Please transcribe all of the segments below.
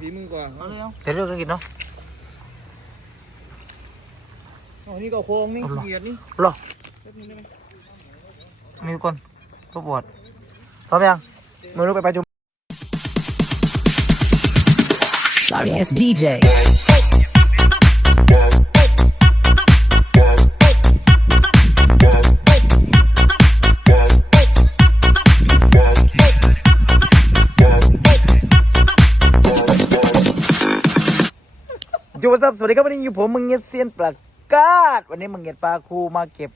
ฝีมือกว่าเอาเลยเอาเดี๋ยวเรื่องธุรกิจเนาะอ๋อนี่ก็โค้งนี่เอาเหรอเกียดนี่หรอแป๊บนึงได้ไหมนี่ทุกคนผู้บวชพร้อมยังมือรู้ไปประชุม Sorry ass DJ. จูบซับสวัสดีครับวันนี้อยู่ผมมึงเงียเซียนประกาศ วันนี้มึงเงียปลาคูมาเก็บ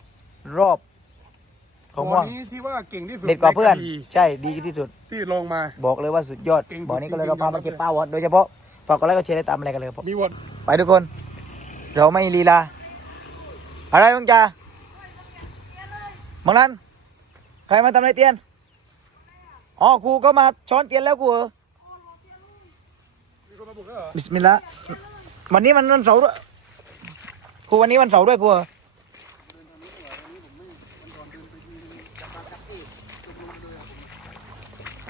รอบ ของม่วงบ่อนี้ที่ว่าเก่งที่สุดเด็ดกว่าเพื่อนใคดีใช่ดีที่สุด ที่ลงมา บอกเลยว่าสุดยอดเก่งบ่อนี้ก็เลยจริเรางๆ พามาเก็บปลาวอดโดยเฉพาะฝากกดไลค์กดแชร์และตามอะไรกันเลยครับผมมีวอดไปทุกคน เราไม่ลีลา อะไรบ้างจ้าบางนั้นใครมาทำอะไรเตียนอ๋อครูก็มาช้อนเตียนแล้วครูเออมีคนมาบุกแล้วเหรอบิสมิลลาห์ วันนี้มันวันเสาร์ด้วยครูวันนี้วันเสาร์ด้วยครู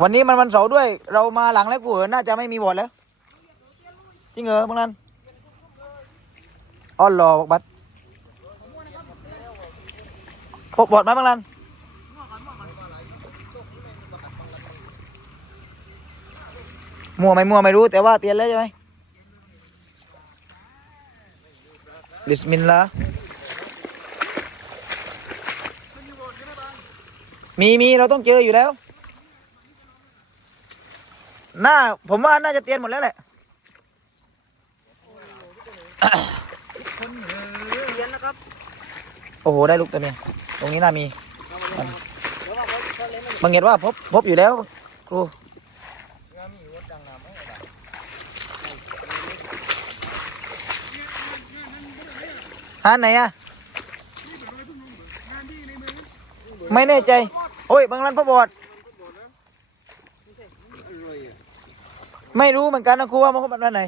วันนี้มันวันเสาร์ด้วย เรามาหลังแล้วคู่น่าจะไม่มีบอดแล้ว จริงเหรอบางนั้นอ๋อรอบอกบัตรพบบอดไหมบางนั้นมัวไม่มัวไม่รู้แต่ว่าเตียนแล้วใช่ไหม บิสมิลลาห์มีมีเราต้องเจออยู่แล้วน่าผมว่าน่าจะเตียนหมดแล้วแหละโอ้โห ได้ลูกตัวนี้ตรงนี้น่ามีบางเห็นว่าพบพบอยู่แล้วครู หาไหนอะไม่แน่ใจ โอ้ยบางรันพระบอดไม่รู้เหมือนกันนะครูว่ามันพบวันไหน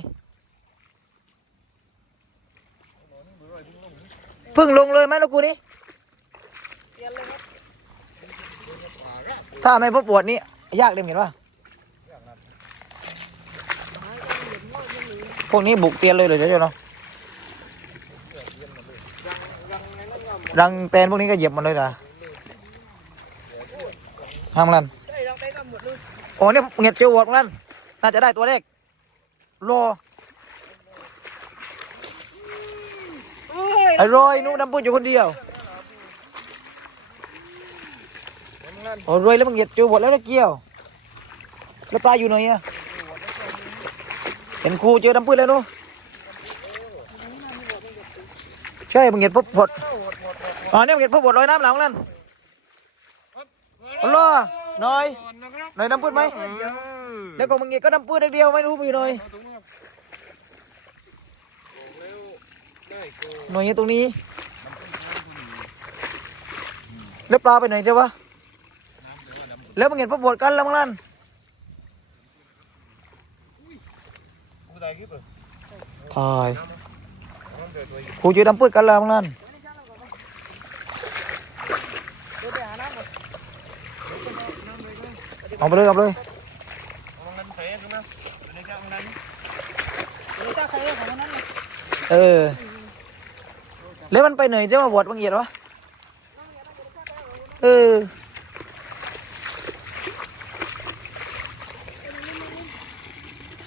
เพิ่งลงเลยไหมลูกกูนี่ถ้าไม่พบปวดนี่ยากเลยเห็นว่าพวกนี้บุกเตียนเลยเลยเจ้าเนาะ รังแตนพวกนี้ก็เหยียบมันเลยนะทำมันโอ้เนี่ยเงียบเจียวหวดมันน่าจะได้ตัวแรกรออร่อยนู่นน้ำปุ้ยอยู่คนเดียวโอ้รวยแล้วมึงเหยียดจูบดแล้วนะเกี่ยว แล้วปลาอยู่ไหนอะเห็นครูเจอน้ำปุ้ยแล้วนู้ ใช่มึงเหยียดพบบดอ๋อเนี่ยมึงเหยียดพบบดลอยน้ำหลังนั่นอ๋อเหรอหน่อยหน่อยน้ำปุ้ยไหมแล้วก็มึงเหยียดก็น้ำปุ้ยเดียวไม่รู้มีหน่อยหน่อยตรงนี้ แล้วปลาไปไหนเจ้าวะแล้วมึงเห็นพระบวชกันแล้วมั้งนั่นตาย ครูจอดำปืดกันแล้วมั้งนั่นเอาไปเลยเอาไปเลยเออแล้วมันไปไหนเจ้ามาบวชบังเอียดวะเออ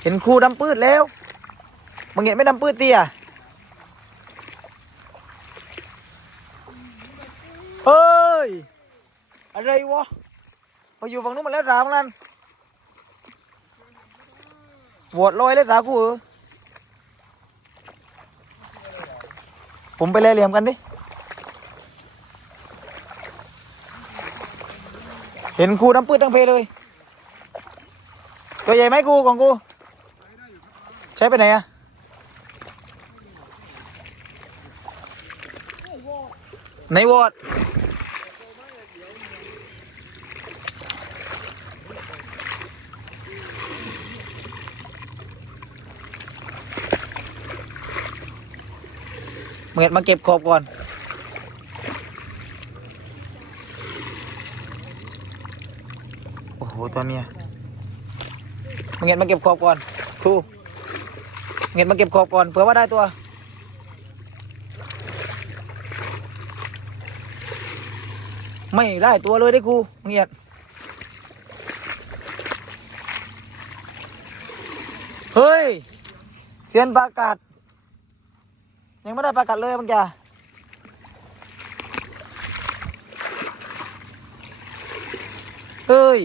เห็นครูดำปืดแล้วบังเอียดไม่ดำปืดเตี้ยเฮ้ย อะไรวะพออยู่ฝั่งนู้นมาแล้วรามงนั่นบวชลอยแล้วรากูเออผมไปแลเหลี่ยมกันดิ เห็นครูน้ำปืดทั้งเพเลย ตัวใหญ่ไหมครูของกู ใช้ไปไหนอะในวอด เมื่อมาเก็บขอบก่อน โอ้โห ตัวเมียมึงเห็นมาเก็บขอบก่อนครูเงินมาเก็บขอบก่อนเผื่อว่าได้ตัว ไม่ได้ตัวเลยได้ครูเงียดเฮ้ยเซียนประกาศ ยังไม่ได้ประกาศเลยบางจ่าเฮ้ย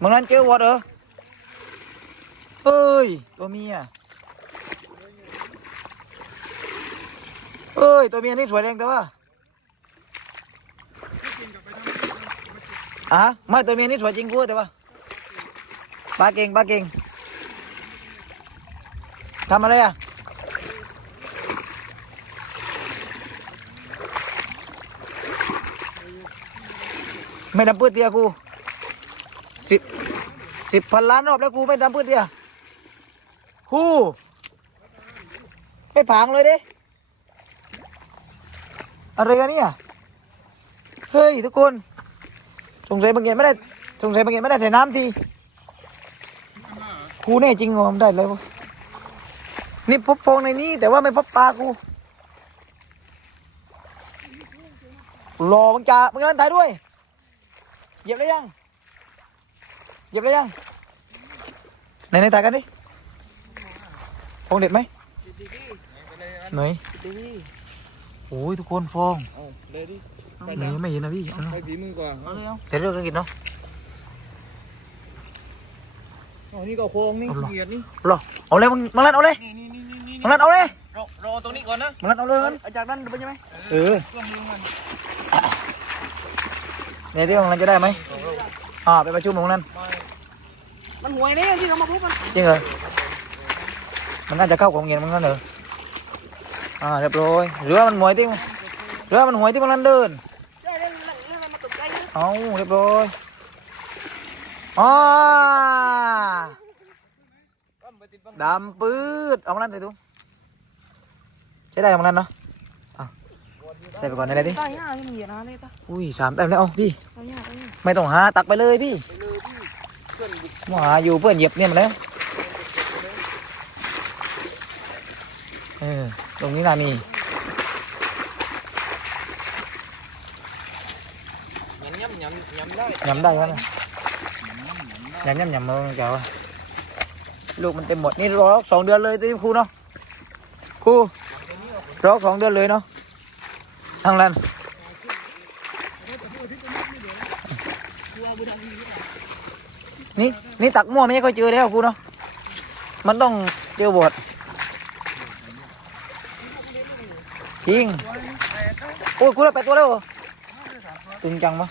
มึงนั้นเจอวอดเหรอเฮ้ย ตัวเมียเฮ้ย ตัวเมียนี่สวยแรงแต่ว่าอะไม่ตัวเมียนี่สวยจริงกูแต่ว่าปลาเก่งปลาเก่งทำอะไรอะ ไม่ดำปื้ดเดียวกูสิบสิบพันล้านรอบแล้วกูไม่ดำปื้ดเดียวฮู้ไม่ผางเลยดิอะไรกันเนี่ยเฮ้ยทุกคนสงสัยบางเงียนไม่ได้สงสัยบางเงียนไม่ได้ใส่น้ำทีกูแน่จริงเหรอมได้เลยนี่พบฟองในนี้ แต่ว่าไม่พบปลากูรอบังจ่าบังเงินถ่ายด้วย เหยียบได้ยัง เหยียบได้ยัง ไหนไหนถ่ายกันดิฟองเด็ดไหมไหนโอ้ยทุกคนฟองเอาเลยดิไหนไม่เห็นนะพี่เอาไปฝีมือก่อนเอาเลยเอาแต่เรื่องกินเนาะเอานี่ก็โค้งนี่เอาหรอเกียดนี่รอเอาเลยมึงมึงรันเอาเลยนี่นี่นี่นี่นี่มึงรันเอาเลยรอรอตรงนี้ก่อนนะมึงรันเอาเลยมันเอาจากนั้นไปใช่ไหมเออ เครื่องมือมันเนี่ยที่ของนั้นจะได้ไหมอ่าไปประชุมของนั้น มันห่วยนี่ที่เรามาพบมันจริงเหรอมันน่าจะเข้าของเงินมึงนั่นเหรออ่าเรียบร้อยหรือว่ามันหวยที่มึงหรือว่ามันหวยที่มึงนั่นเดินได้เรื่องเรื่องอะไรมาตกใจนะเอาเรียบร้อยอ่าดำปืดเอามานั่นใส่ถุงใช้ได้ของนั้นเนาะอะ ใส่ไปก่อนได้เลยดิตายยากที่มึงเหยียดนะเลยตาอุ้ยสามแต้มแล้วเอาพี่ตายยากตายยากไม่ต้องหาตักไปเลยพี่ไปเลยพี่เพื่อนบุกมาหาอยู่เพื่อนเหยียบเนี่ยมาแล้วเออตรงนี้น่ามียำยำยำได้ยำได้ครับนะยำยำยำมาเจ้าลูกมันเต็มหมดนี่รอสองเดือนเลยตัวนี้ครูเนาะครูรอสองเดือนเลยเนาะ ทางนั้นนี่นี่ตักมั่วไม่ค่อยเจอแล้วครูเนาะมันต้องเจอบทจริงโอ้ยครูได้แปตัวแล้วเหรอตึงจังปะ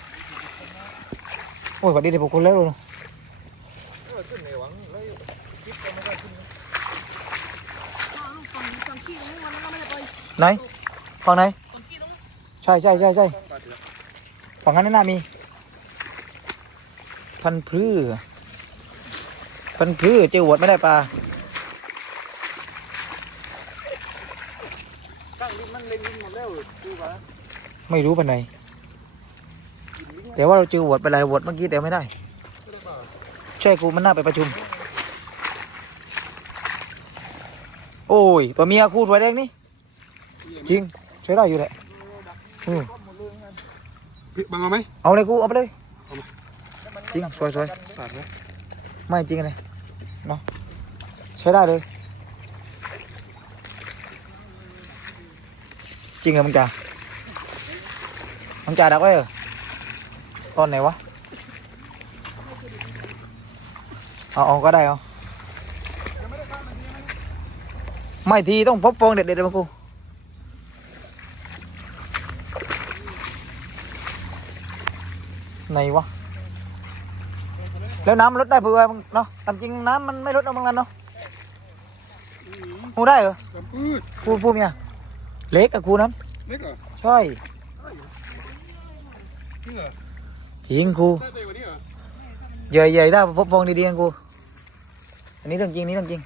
โอ้ยวัสดีเด็กพวกคุณแล้วเลยไหนฝั่งไหน ใช่ใช่ใช่ใช่ฝั่งนั้นน่ามี พันพืชพันพืชเจอหวดไม่ได้ปลาตั้งลิ้นมันเล็งลิ้นหมดแล้วดูป่ะไม่รู้ปันไหนแต่ว่าเราเจอหวดไปหลายหวดเมื่อกี้แต่ไม่ได้ใช่ครูมันน่าไปประชุม โอ้ยตัวเมียครูสวยแดงนี่จริงใช้ได้อยู่แหละ อืมพี่บังเอาไหมเอาเลยกูเอาไปเลยจริงสวยสวยสาดไหมไม่จริงเลยเนาะใช้ได้เลย จริงเหรอมึงจ่ามึงจ่าดักไว้เหรอตอนไหนวะเอาเอาก็ได้เอาไม่ทีต้องพบฟองเด็ดๆเลยมั้งกู ไหนวะ แล้วน้ำมันลดได้เผื่อมึงเนาะตามจริงน้ำมันไม่ลดเอาบางนั้นเนาะกูได้เหรอกำพืชกูพูดเมียเล็กอะกูนั้นเล็กเหรอใช่จริงเหรอจริงกูได้ตัวกว่านี้เหรอใหญ่ๆได้พบฟองดีๆกันกู อันนี้เรื่องจริงอันนี้เรื่องจริง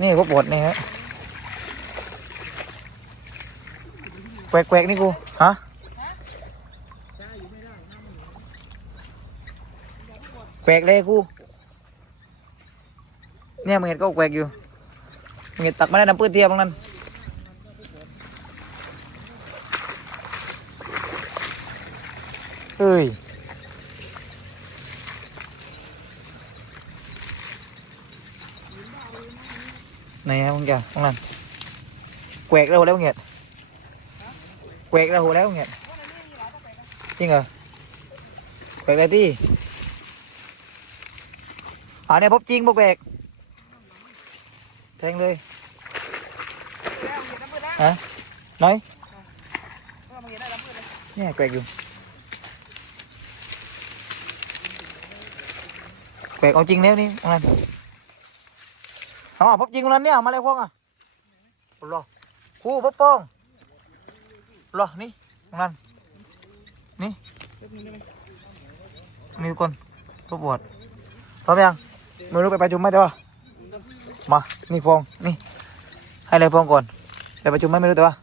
นี่พบดนี่ฮะ แกวกๆนี่กู ฮะแกวกเลยกู เนี่ยมึงเห็นก็แกวกอยู่มึงเห็นตักมาได้น้ำปื้นเทียบตรงนั้นเฮ้ยไหนฮะมึงแกตรงนั้นแกวกแล้วแล้วมึงเห็น แกวกแล้วแล้วมึงเห็นจริงเหรอแกวกอะไรที่อ่าเนี่ยพบจริงพวกเบกแทงเลยฮะไหนเนี่ยแกวกอยู่แกวกเอาจริงแล้วนี่มันอ๋อพบจริงคนนั้นเนี่ยมาเลยพวกอะรอคู่พบฟอง รอนี่ตรงนั้นนี่นี่ทุกคนพบบวชพร้อมยังไม่รู้ไปประชุมไหมแต่ว่ามานี่ฟองนี่ให้เลยฟองก่อนไปประชุมไหมไม่รู้แต่ว่า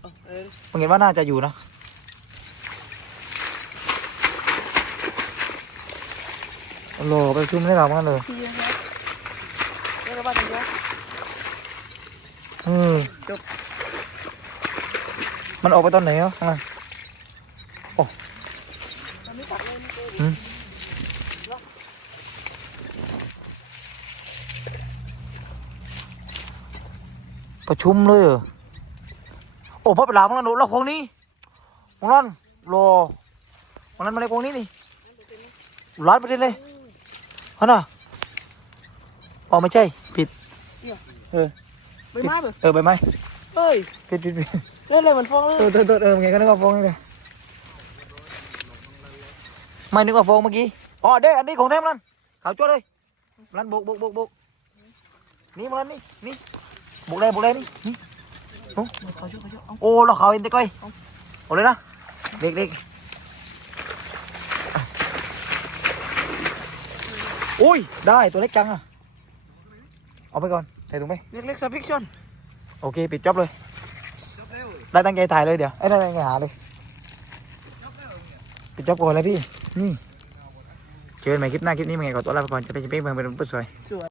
ผมเห็นว่าน่าจะอยู่นะโหลไปประชุมได้หรอมันเลยเออ มันออกไปตอนไหนอะข้างหลังโอ้หืมประชุมเลยเหรอโอ้พ่อไปลาพวกนั้นดูแล้วพวกนี้พวกนั้นรอพวกนั้นมาเลยพวกนี้นี่ร้านประเด็นเลยฮะน่ะอ๋อไม่ใช่ผิดไปมาเถอะเออไปไหมเฮ้ยผิดผิดผิด เล่นอะไรเหมือนฟองเลยเออเออเออเออไงก็นึกว่าฟองนี่เลยไม่นึกว่าฟองเมื่อกี้อ๋อเด้อันนี้ของแท้มันขาวจ้วเลยมันบุกบุกบุกบุกนี่มันนี่นี่บุกเลยบุกเลยนี่นี่ขอช่วยขอช่วยเอาโอ้เราเขาเห็นแต่ก้อยโอ้เลยนะเด็กเด็กอุ้ยได้ตัวเล็กจังอะเอาไปก่อนใส่ถุงไปเล็กๆสปิกชั่นโอเค ปิดจ็อบเลย ได้ตั้งใจถ่ายเลยเดี๋ยวไอ้ได้ตั้งใจหาเลยปิดจ็อบก่อนเลยพี่ นี่เจอกันใหม่คลิปหน้าคลิปนี้มึงไงขอตัวลาไปก่อนจะไปจะไปเมืองเป็นปุ๊บสวย